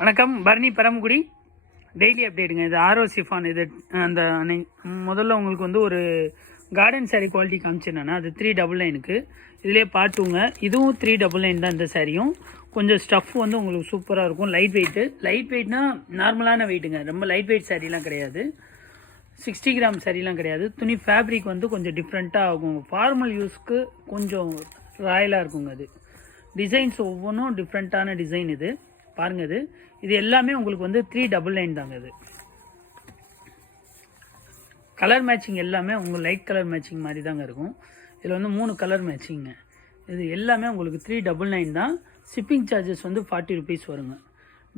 வணக்கம், பரணி பரமக்குடி. டெய்லி அப்டேட்டுங்க. இது ஆரோ சிஃபான். இது அந்த முதல்ல உங்களுக்கு வந்து ஒரு கார்டன் சாரீ குவாலிட்டி காமிச்சிருந்தேன்னா அது 399க்கு. இதிலே பார்த்துங்க, இதுவும் 399 தான். இந்த சாரியும் கொஞ்சம் ஸ்டஃப் வந்து உங்களுக்கு சூப்பராக இருக்கும். லைட் வெயிட்னா நார்மலான வெயிட்டுங்க, ரொம்ப லைட் வெயிட் சாரீலாம் கிடையாது. 60 கிராம் சாரீலாம் கிடையாது. துணி ஃபேப்ரிக் வந்து கொஞ்சம் டிஃப்ரெண்ட்டாக ஆகும். ஃபார்மல் யூஸ்க்கு கொஞ்சம் ராயலாக இருக்குங்க. அது டிசைன்ஸ் ஒவ்வொன்றும் டிஃப்ரெண்ட்டான டிசைன். இது பாருங்க, இது எல்லாமே உங்களுக்கு வந்து 399 தாங்க. இது கலர் மேட்சிங் எல்லாமே உங்களுக்கு லைட் கலர் மேட்சிங் மாதிரி தாங்க இருக்கும். இதில் வந்து 3 கலர் மேட்சிங்க. இது எல்லாமே உங்களுக்கு 399 தான். ஷிப்பிங் சார்ஜஸ் வந்து 40 ருபீஸ் வருங்க.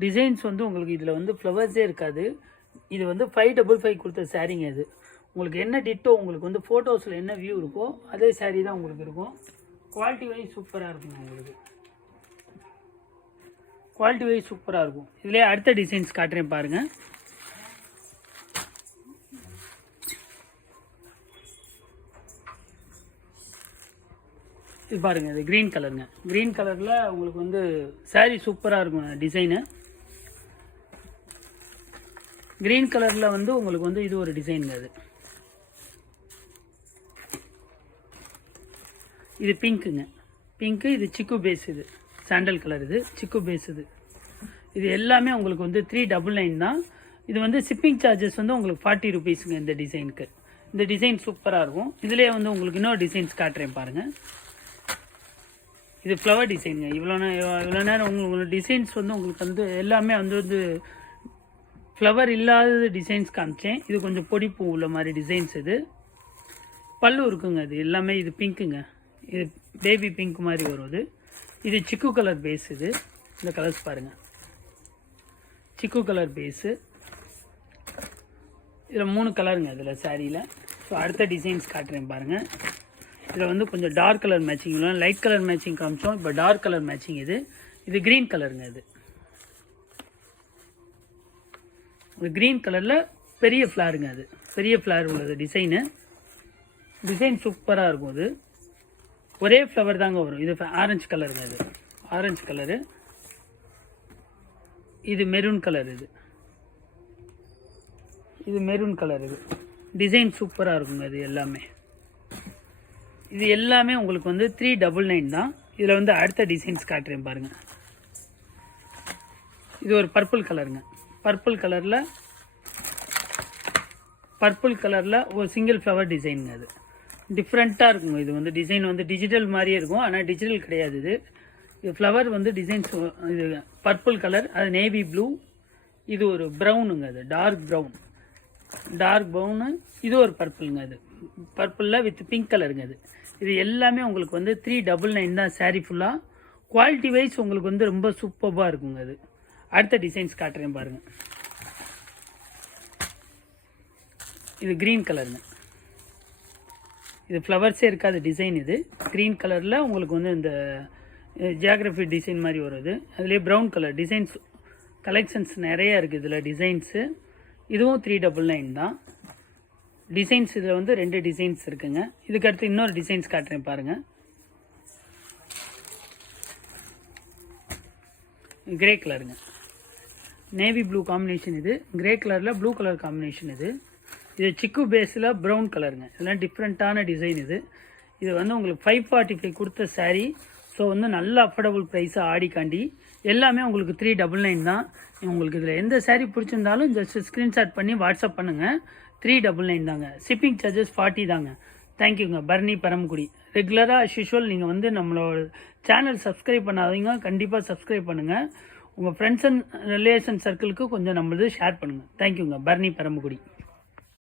டிசைன்ஸ் வந்து உங்களுக்கு இதில் வந்து ஃப்ளவர்ஸே இருக்காது. இது வந்து 555 கொடுத்த சாரீங்க. இது உங்களுக்கு என்ன டிட்டோ, உங்களுக்கு வந்து ஃபோட்டோஸில் என்ன வியூ இருக்கோ அதே சாரீ தான் உங்களுக்கு இருக்கும். குவாலிட்டி வைஸ் சூப்பராக இருக்குங்க. உங்களுக்கு குவாலிட்டி வைஸ் சூப்பராக இருக்கும். இதிலே அடுத்த டிசைன்ஸ் காட்டுறேன் பாருங்கள். இது பாருங்கள், இது க்ரீன் கலருங்க. க்ரீன் கலரில் உங்களுக்கு வந்து சாரீ சூப்பராக இருக்கும். டிசைனு க்ரீன் கலரில் வந்து உங்களுக்கு வந்து இது ஒரு டிசைனுங்க. இது பிங்க்குங்க. பிங்க்கு, இது சிக்கு பேஸ், இது சாண்டல் கலர், இது சிக்கு பேஸ். இது எல்லாமே உங்களுக்கு வந்து 399 தான். இது வந்து ஷிப்பிங் சார்ஜஸ் வந்து உங்களுக்கு 40 ருபீஸுங்க இந்த டிசைனுக்கு. இந்த டிசைன் சூப்பராக இருக்கும். இதிலே வந்து உங்களுக்கு இன்னொரு டிசைன்ஸ் காட்டுறேன் பாருங்கள். இது ஃப்ளவர் டிசைனுங்க. இவ்வளோ நேரம் உங்களுக்கு டிசைன்ஸ் வந்து உங்களுக்கு வந்து எல்லாமே வந்து ஃப்ளவர் இல்லாத டிசைன்ஸ் காமிச்சேன். இது கொஞ்சம் பொடி பூ உள்ள மாதிரி டிசைன்ஸ். இது பல்லு இருக்குங்க. இது எல்லாமே இது பிங்க்குங்க. இது பேபி பிங்க் மாதிரி வரும். இது சிக்கு கலர் பேஸ். இது இந்த கலர்ஸ் பாருங்கள், சிக்கு கலர் பேஸு. இதில் 3 கலருங்க இதில் சாரியில். ஸோ அடுத்த டிசைன்ஸ் காட்டுறேன் பாருங்கள். இதில் வந்து கொஞ்சம் டார்க் கலர் மேட்சிங் இல்லை, லைட் கலர் மேட்சிங் காமிச்சோம். இப்போ டார்க் கலர் மேட்சிங். இது க்ரீன் கலருங்க. இது க்ரீன் கலரில் பெரிய ஃப்ளாருங்க. அது பெரிய ஃப்ளார் உள்ளது டிசைன் சூப்பராக இருக்கும். இது ஒரே ஃப்ளவர் தாங்க வரும். இது ஆரஞ்சு கலருங்க. இது ஆரஞ்சு கலரு. இது மெரூன் கலர். இது மெரூன் கலர். இது டிசைன் சூப்பராக இருக்குங்க. இது எல்லாமே உங்களுக்கு வந்து 399 தான். இதில் வந்து அடுத்த டிசைன்ஸ் காட்டுறேன் பாருங்கள். இது ஒரு பர்பிள் கலருங்க. பர்பிள் கலரில் ஒரு சிங்கிள் ஃப்ளவர் டிசைனுங்க. அது டிஃப்ரெண்ட்டாக இருக்குங்க. இது வந்து டிசைன் வந்து டிஜிட்டல் மாதிரியே இருக்கும், ஆனால் டிஜிட்டல் கிடையாது. இது ஃப்ளவர் வந்து டிசைன்ஸ். இது பர்பிள் கலர், அது நேவி ப்ளூ. இது ஒரு ப்ரௌனுங்க. அது டார்க் ப்ரௌனு. இது ஒரு பர்பிளுங்க. அது பர்பிளில் வித் பிங்க் கலருங்க. இது எல்லாமே உங்களுக்கு வந்து 399 தான் சாரீ ஃபுல்லாக. குவாலிட்டி வைஸ் உங்களுக்கு வந்து ரொம்ப சூப்பராக இருக்குங்க. அது அடுத்த டிசைன்ஸ் காட்டுறேன் பாருங்கள். இது க்ரீன் கலருங்க. இது ஃப்ளவர்ஸே இருக்காது டிசைன். இது க்ரீன் கலரில் உங்களுக்கு வந்து இந்த ஜியாகிரஃபி டிசைன் மாதிரி வருது. அதுலேயே ப்ரௌன் கலர் டிசைன்ஸ் கலெக்ஷன்ஸ் நிறையா இருக்குது இதில் டிசைன்ஸு. இதுவும் 399 தான். டிசைன்ஸ் இதில் வந்து 2 டிசைன்ஸ் இருக்குங்க. இதுக்கடுத்து இன்னொரு டிசைன்ஸ் காட்டுறேன் பாருங்கள். கிரே கலருங்க. Navy blue combination. இது கிரே கலரில் ப்ளூ கலர் காம்பினேஷன். இது சிக்கு பேஸில் ப்ரௌன் கலருங்க. இதெல்லாம் டிஃப்ரெண்ட்டான டிசைன். இது வந்து உங்களுக்கு 545 கொடுத்த சாரீ. ஸோ வந்து நல்ல அஃபோர்டபுள் ப்ரைஸாக ஆடிக்காண்டி எல்லாமே உங்களுக்கு 399 தான். உங்களுக்கு இதில் எந்த சாரீ பிடிச்சிருந்தாலும் ஜஸ்ட் ஸ்க்ரீன்ஷாட் பண்ணி வாட்ஸ்அப் பண்ணுங்கள். 399 தாங்க. ஷிப்பிங் சார்ஜஸ் 40 தாங்க. தேங்க்யூங்க. பரணி பரமக்குடி. ரெகுலராக யூஷுவல் நீங்கள் வந்து நம்மளோட சேனல் சப்ஸ்கிரைப் பண்ணாதீங்க, கண்டிப்பாக சப்ஸ்கிரைப் பண்ணுங்கள். உங்கள் ஃப்ரெண்ட்ஸ் அண்ட் ரிலேஷன் சர்க்கிளுக்கு கொஞ்சம் நம்மளது ஷேர் பண்ணுங்கள். தேங்க்யூங்க. பரணி பரமக்குடி.